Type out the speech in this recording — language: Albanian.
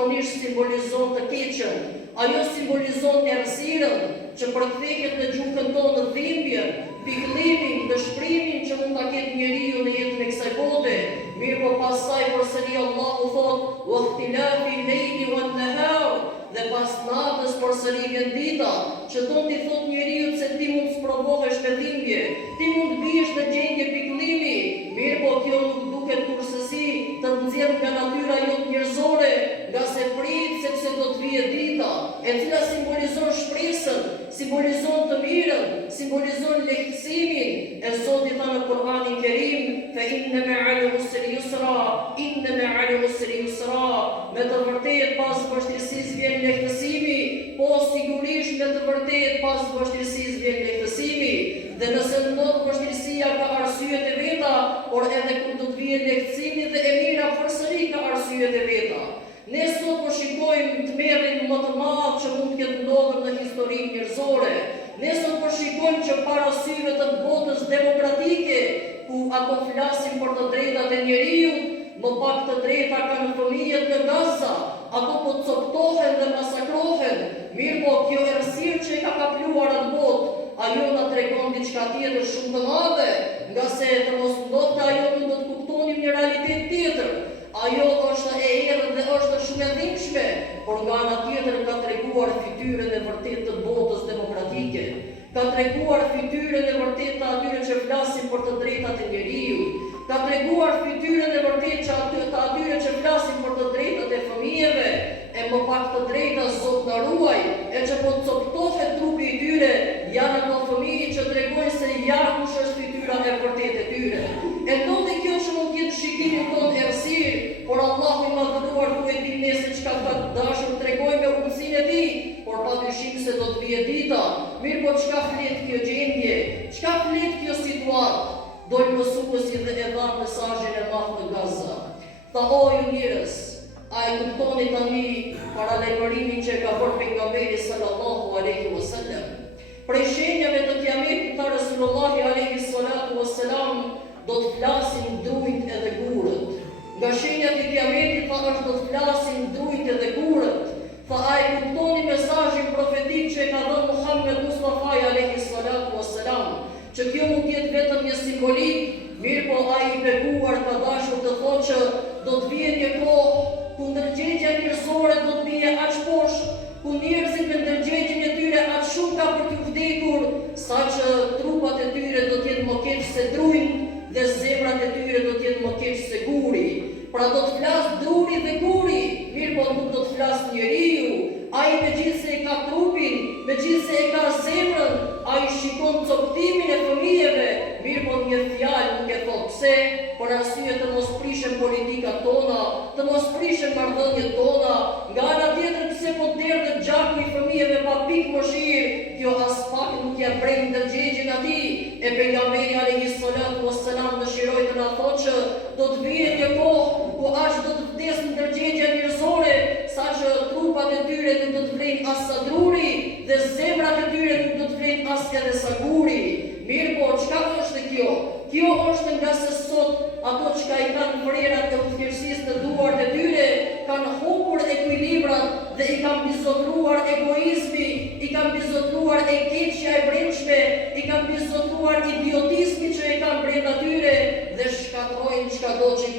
zakonisht simbolizon të keqen. Ajo simbolizon errësirën që përkthehet në gjuhën tonë dhimbjen, pikëllimin, dëshpërimin që mund ta ketë njeriu në jetën e kësaj bote. Mirë po pastaj përsëri Allahu thotë: "Wa ikhtilafi al-layli wan-nahar", dhe pas natës përsëri vjen dita, që do t'i thotë njeriu se ti mund të provohesh me dhimbje, ti mund të biesh në gjendje pikëllimi. Mirë po kjo nuk duket kurse të nxjerr nga natyra jote njerëzore, nga se prit sepse do të vijë dita, e cila simbolizon shpresën, simbolizon të mirën, simbolizon lehtësimin. E Zoti tha në Kur'anin Kerim: "Fa inna ma'al usri yusra, inna ma'al usri yusra", me të vërtetë pas vështirësisë vjen lehtësimi, po sigurisht me të vërtetë pas vështirësisë vjen lehtësimi. Dhe nëse ndodh vështirësia ka arsyet e veta, por edhe kur do të vijë lehtësimi dhe e mira përsëri ka arsyet e veta. Ne sot po shikojmë tmerrin më të madh që mund të ketë ndodhur në historinë njerëzore. Ne sot po shikojmë që para syve të botës demokratike, ku ato flasin për të drejtat e njeriut, më pak të drejta kanë fëmijët në Gaza, ato po coptohen dhe masakrohen. Mirë po kjo errësirë që ka kapluar atë botë, ajo na tregon diçka tjetër shumë të madhe, nga se të mos ndodhte ajo nuk do të kuptonim një realitet tjetër. Ajo është e errët dhe është shumë e dhimbshme, por nga ana tjetër ka treguar fytyrën e vërtetë të botës demokratike. Ka treguar fytyrën e vërtetë të atyre që flasin për të drejtat e njeriut. Ka treguar fytyrën e vërtetë të atyre që flasin për të drejtat e fëmijëve, e më pak të drejta Zot na ruaj, e që po coptohet trupi i tyre, janë ato fëmijë që tregojnë se ja kush është fytyra e vërtetë e tyre. E ndodhi kjo që mund t'jetë shikimin tonë errësirë, por Allahu i madhëruar ku e di ne se çka ka dashur tregojmë me urtësinë e tij, por padyshim se do të vijë dita. Mirë po çka flet kjo gjendje? Çka flet kjo situatë? Dol mësuesi dhe e dha mesazhin e madh në Gaza. Tha: "O ju njerëz, a e kuptoni tani paralajmërimin që ka bërë pejgamberi sallallahu alaihi wasallam? Prej shenjave të kiametit ta Resulullahi alaihi salatu wassalam do të flasin drujt edhe gurët. Nga shenjat e kiametit tha është do të flasin drujt edhe gurët. Tha: a e kuptoni mesazhin profetik që e ka dhënë Muhammed Mustafa alaihi salatu wassalam? Që kjo mund të jetë vetëm një simbolik, mirë po ai i beguar ka dashur të thotë që do të vijë një kohë ku ndërgjegjja njerëzore do të bie aq poshtë, ku njerëzit me ndërgjegjen e tyre aq shumë ka për t'u vdekur, saqë trupat e tyre do të jenë më keq se drujt dhe zemrat e tyre do të jenë më keq se guri. Pra do të flas druri dhe guri, mirë po nuk do të flas njeriu. Ai megjithse e ka trupin, megjithse e ka zemrën, ai shikon coptimin e fëmijëve, mirë po një fjalë nuk e thot. Pse? Për arsye të mos prishen politikat tona, të mos prishen marrëdhëniet tona. Nga ana tjetër pse po derdhet gjaku i fëmijëve pa pikë mëshirë, kjo as pak nuk ja bren ndërgjegjen atij. E pejgamberi alayhi salatu wassalam dëshiroi të na thotë që do të vijë një kohë ku as do të vdesë ndërgjegja njerëzore, saqë trupat e tyre nuk do të vlenë as sa druri dhe zemrat e tyre nuk do të vlenë as edhe sa guri. Mirë po, çka është kjo? Kjo është nga se sot ato çka i kanë vrerat e udhëheqësisë në duart e tyre kanë humbur ekuilibrat dhe i kanë bizotruar egoizmi, i kanë bizotruar e keqja e brendshme, i kanë bizotruar idiotizmi që e kanë brenda tyre dhe shkatrojnë çka do që